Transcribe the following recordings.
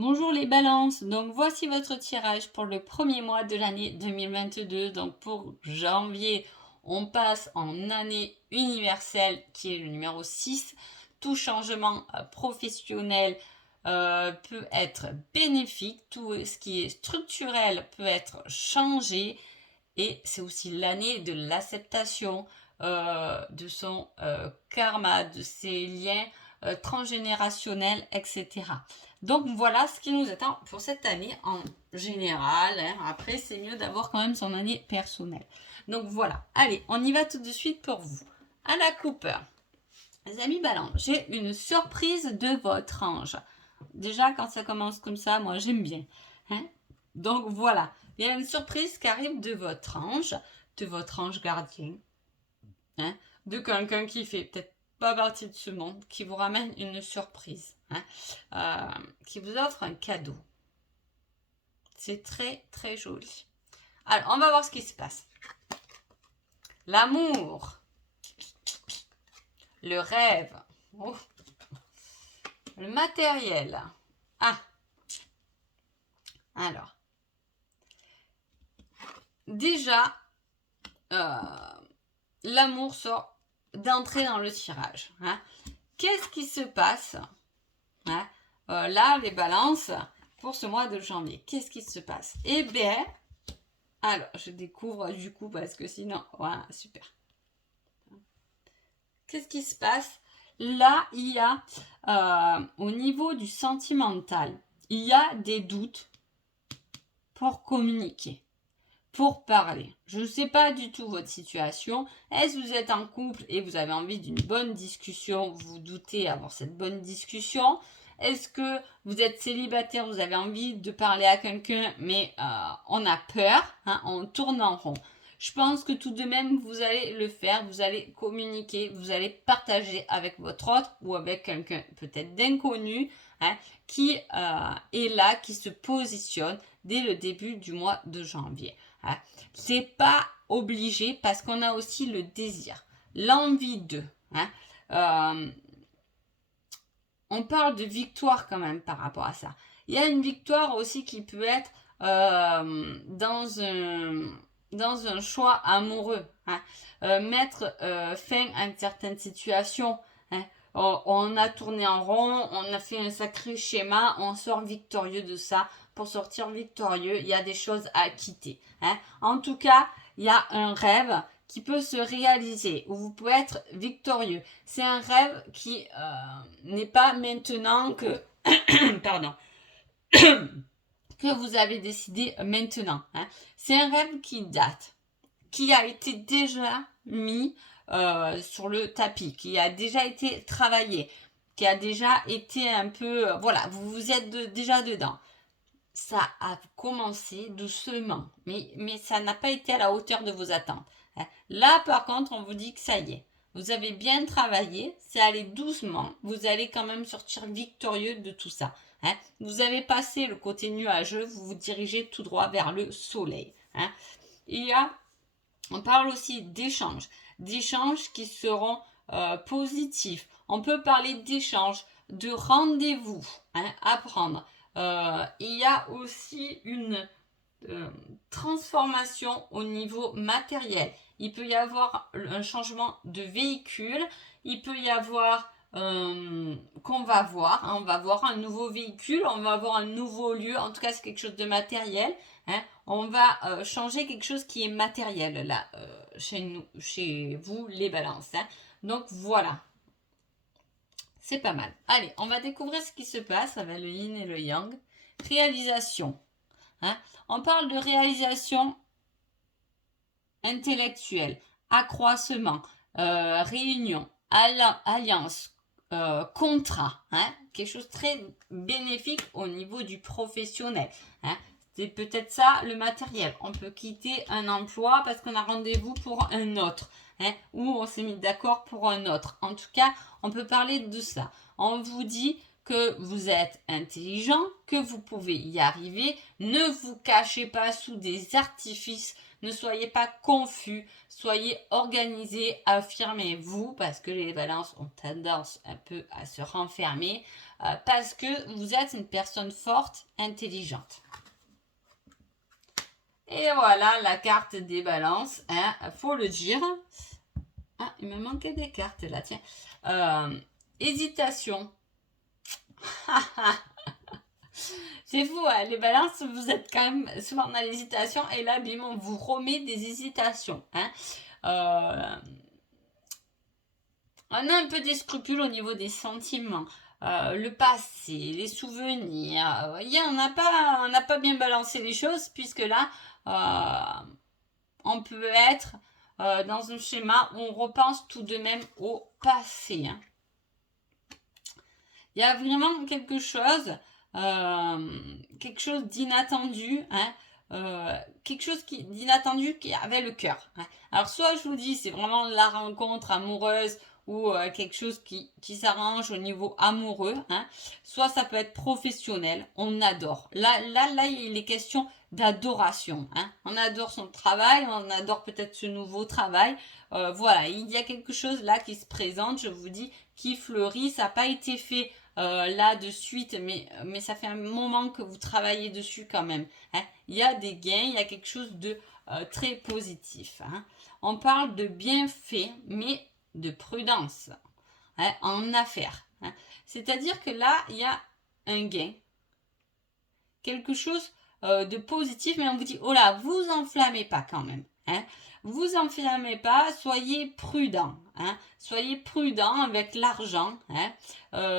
Bonjour les balances, donc voici votre tirage pour le premier mois de l'année 2022. Donc pour janvier, on passe en année universelle qui est le numéro 6. Tout changement professionnel peut être bénéfique, tout ce qui est structurel peut être changé et c'est aussi l'année de l'acceptation de son karma, de ses liens transgénérationnels, etc. Donc voilà ce qui nous attend pour cette année en général. Après, c'est mieux d'avoir quand même son année personnelle. Donc voilà, allez, on y va tout de suite pour vous. Anna Cooper, les amis Balance, j'ai une surprise de votre ange. Déjà, quand ça commence comme ça, moi j'aime bien. Donc voilà, il y a une surprise qui arrive de votre ange gardien, de quelqu'un qui fait peut-être pas partie de ce monde, qui vous ramène une surprise, qui vous offre un cadeau. C'est très très joli. Alors, on va voir ce qui se passe. L'amour, le rêve, le matériel. Alors, déjà, l'amour sort d'entrer dans le tirage. Qu'est-ce qui se passe là, les balances, pour ce mois de janvier? Qu'est-ce qui se passe? Eh bien, alors, je découvre du coup, parce que sinon, voilà, super. Qu'est-ce qui se passe? Là, il y a, au niveau du sentimental, il y a des doutes pour communiquer, pour parler. Je ne sais pas du tout votre situation. Est-ce que vous êtes en couple et vous avez envie d'une bonne discussion? Vous doutez avoir cette bonne discussion? Est-ce que vous êtes célibataire, vous avez envie de parler à quelqu'un, mais on a peur, on tourne en rond? Je pense que tout de même, vous allez le faire, vous allez communiquer, vous allez partager avec votre autre ou avec quelqu'un peut-être d'inconnu qui est là, qui se positionne dès le début du mois de janvier. C'est pas obligé parce qu'on a aussi le désir, l'envie de. On parle de victoire quand même par rapport à ça. Il y a une victoire aussi qui peut être dans un choix amoureux. Mettre fin à une certaine situation. On a tourné en rond, on a fait un sacré schéma, on sort victorieux de ça. Pour sortir victorieux, il y a des choses à quitter. En tout cas, il y a un rêve qui peut se réaliser, où vous pouvez être victorieux. C'est un rêve qui n'est pas maintenant que pardon que vous avez décidé maintenant. C'est un rêve qui date, qui a été déjà mis sur le tapis, qui a déjà été travaillé, qui a déjà été un peu... voilà, vous êtes déjà dedans. Ça a commencé doucement, mais ça n'a pas été à la hauteur de vos attentes. Là, par contre, on vous dit que ça y est. Vous avez bien travaillé, c'est allé doucement. Vous allez quand même sortir victorieux de tout ça. Vous avez passé le côté nuageux, vous vous dirigez tout droit vers le soleil. On parle aussi d'échanges qui seront positifs. On peut parler d'échanges, de rendez-vous à prendre. Il y a aussi une transformation au niveau matériel. Il peut y avoir un changement de véhicule. Il peut y avoir qu'on va voir. On va voir un nouveau véhicule. On va voir un nouveau lieu. En tout cas, c'est quelque chose de matériel. On va changer quelque chose qui est matériel là, chez vous, les balances. Donc voilà. C'est pas mal. Allez, on va découvrir ce qui se passe avec le yin et le yang. Réalisation. On parle de réalisation intellectuelle, accroissement, réunion, alliance, contrat. Quelque chose de très bénéfique au niveau du professionnel. C'est peut-être ça le matériel. On peut quitter un emploi parce qu'on a rendez-vous pour un autre. Ou on s'est mis d'accord pour un autre. En tout cas, on peut parler de ça. On vous dit que vous êtes intelligent, que vous pouvez y arriver. Ne vous cachez pas sous des artifices. Ne soyez pas confus, soyez organisés, affirmez-vous, parce que les balances ont tendance un peu à se renfermer, parce que vous êtes une personne forte, intelligente. Et voilà la carte des balances, hein, faut le dire. Ah, il me manquait des cartes là, tiens. Hésitation. C'est fou, hein, les balances, vous êtes quand même souvent dans l'hésitation et là, bim, on vous remet des hésitations. Hein. On a un peu des scrupules au niveau des sentiments. Le passé, les souvenirs. On n'a pas bien balancé les choses puisque là, on peut être dans un schéma où on repense tout de même au passé. Hein. Il y a vraiment quelque chose d'inattendu, hein, quelque chose d'inattendu qui avait le cœur. Hein. Alors soit je vous dis c'est vraiment la rencontre amoureuse ou quelque chose qui s'arrange au niveau amoureux, hein, soit ça peut être professionnel, on adore. Là il est question d'adoration. Hein. On adore son travail, on adore peut-être ce nouveau travail. Voilà, il y a quelque chose là qui se présente, je vous dis, qui fleurit. Ça n'a pas été fait là de suite, mais ça fait un moment que vous travaillez dessus quand même. Hein. Il y a des gains, il y a quelque chose de très positif. Hein. On parle de bienfait, mais de prudence hein, en affaires. Hein. C'est-à-dire que là, il y a un gain, quelque chose de positif, mais on vous dit, oh là, vous enflammez pas quand même. Hein. Vous enflammez pas, soyez prudent. Hein. Soyez prudent avec l'argent. Hein.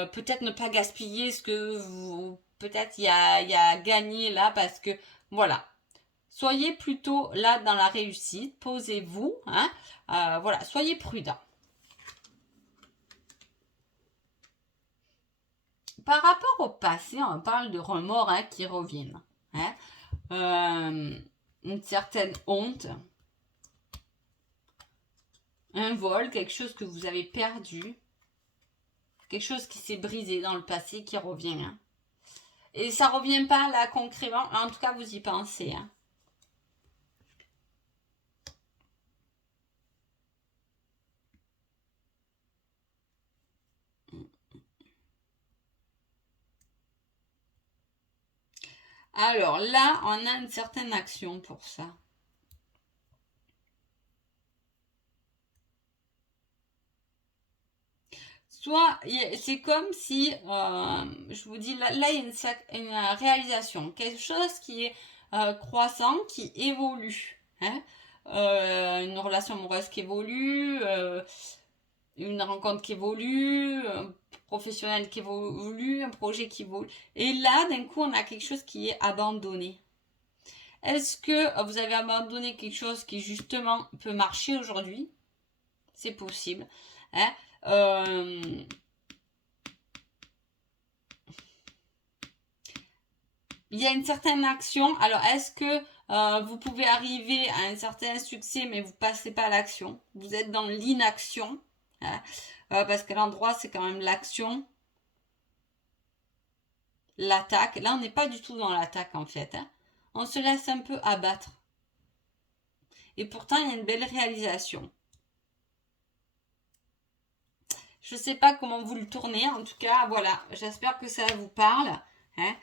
Peut-être ne pas gaspiller ce que vous... Peut-être il y a gagné là parce que... Voilà. Soyez plutôt là dans la réussite. Posez-vous. Hein. Voilà. Soyez prudent. Par rapport au passé, on parle de remords hein, qui reviennent. Hein. Une certaine honte. Un vol, quelque chose que vous avez perdu, quelque chose qui s'est brisé dans le passé qui revient. Hein. Et ça revient pas là concrètement, en tout cas vous y pensez. Hein. Alors là, on a une certaine action pour ça. Soit, c'est comme si, je vous dis, là il y a une réalisation, quelque chose qui est croissant, qui évolue. Hein. Une relation amoureuse qui évolue, une rencontre qui évolue, un professionnel qui évolue, un projet qui évolue. Et là, d'un coup, on a quelque chose qui est abandonné. Est-ce que vous avez abandonné quelque chose qui, justement, peut marcher aujourd'hui? C'est possible. Hein. Il y a une certaine action. Alors, est-ce que vous pouvez arriver à un certain succès, mais vous ne passez pas à l'action? Vous êtes dans l'inaction. Hein, parce que l'endroit, c'est quand même l'action. L'attaque. Là, on n'est pas du tout dans l'attaque, en fait. Hein. On se laisse un peu abattre. Et pourtant, il y a une belle réalisation. Je ne sais pas comment vous le tournez. En tout cas, voilà. J'espère que ça vous parle. Hein.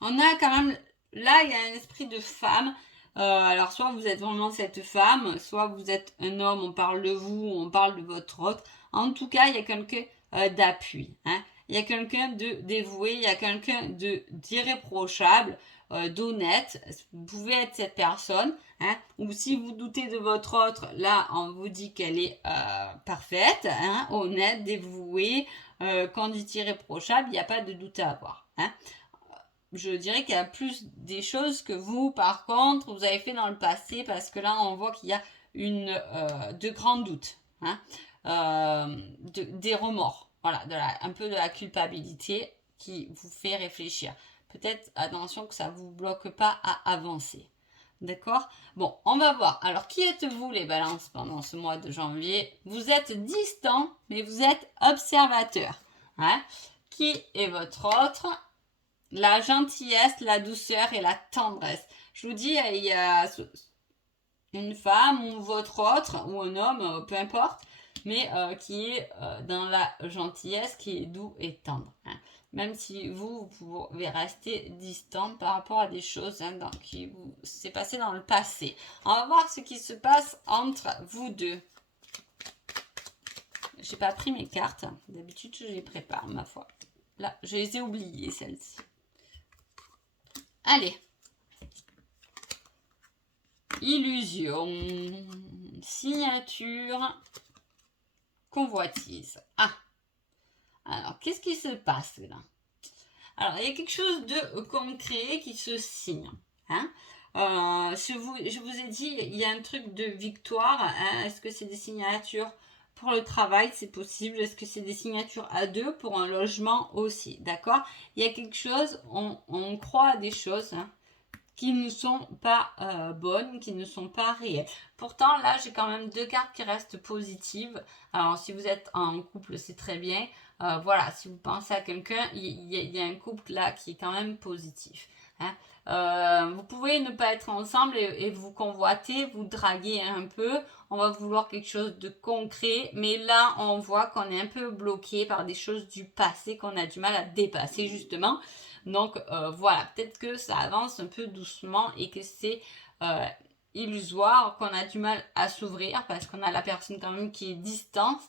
On a quand même... Là, il y a un esprit de femme. Alors, soit vous êtes vraiment cette femme, soit vous êtes un homme, on parle de vous, on parle de votre autre. En tout cas, il y a quelqu'un d'appui. Hein. Il y a quelqu'un de dévoué, il y a quelqu'un d'irréprochable, d'honnête. Vous pouvez être cette personne. Hein. Ou si vous doutez de votre autre, là, on vous dit qu'elle est parfaite, hein, honnête, dévouée, quand dit irréprochable, il n'y a pas de doute à avoir. Hein. Je dirais qu'il y a plus des choses que vous, par contre, vous avez fait dans le passé, parce que là, on voit qu'il y a de grands doutes, hein, des remords, voilà, un peu de la culpabilité qui vous fait réfléchir. Peut-être, attention, que ça ne vous bloque pas à avancer. D'accord? Bon, on va voir. Alors, qui êtes-vous les balances pendant ce mois de janvier? Vous êtes distant, mais vous êtes observateur. Hein? Qui est votre autre? La gentillesse, la douceur et la tendresse. Je vous dis, il y a une femme ou votre autre, ou un homme, peu importe, mais qui est dans la gentillesse, qui est doux et tendre. Hein. Même si vous pouvez rester distant par rapport à des choses qui vous s'est passé dans le passé. On va voir ce qui se passe entre vous deux. J'ai pas pris mes cartes. D'habitude, je les prépare, ma foi. Là, je les ai oubliées, celles-ci. Allez. Illusion. Signature. Convoitise. Ah. Alors, qu'est-ce qui se passe là? Alors, il y a quelque chose de concret qui se signe. Hein? Je vous ai dit, il y a un truc de victoire. Hein? Est-ce que c'est des signatures pour le travail? C'est possible. Est-ce que c'est des signatures à deux pour un logement aussi? D'accord? Il y a quelque chose, on croit à des choses qui ne sont pas bonnes, qui ne sont pas réelles. Pourtant, là, j'ai quand même 2 cartes qui restent positives. Alors, si vous êtes en couple, c'est très bien. Voilà, si vous pensez à quelqu'un, il y a un couple là qui est quand même positif. Hein. Vous pouvez ne pas être ensemble et vous convoiter, vous draguer un peu. On va vouloir quelque chose de concret, mais là, on voit qu'on est un peu bloqué par des choses du passé qu'on a du mal à dépasser, justement. Donc, voilà, peut-être que ça avance un peu doucement et que c'est illusoire, qu'on a du mal à s'ouvrir parce qu'on a la personne quand même qui est distante.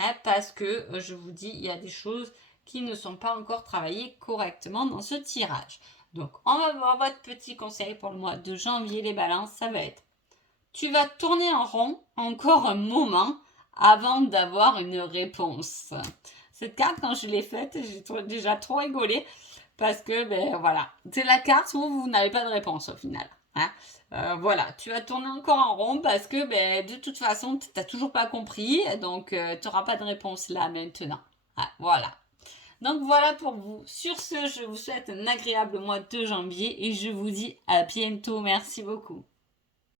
Hein, parce que, je vous dis, il y a des choses qui ne sont pas encore travaillées correctement dans ce tirage. Donc, on va voir votre petit conseil pour le mois de janvier, les balances, ça va être: tu vas tourner en rond encore un moment avant d'avoir une réponse. Cette carte, quand je l'ai faite, j'ai déjà trop rigolé parce que, ben voilà, c'est la carte où vous n'avez pas de réponse au final. Hein. Voilà, tu vas tourner encore en rond parce que ben, de toute façon, tu n'as toujours pas compris, donc tu n'auras pas de réponse là maintenant. Ah, voilà. Donc voilà pour vous. Sur ce, je vous souhaite un agréable mois de janvier et je vous dis à bientôt. Merci beaucoup.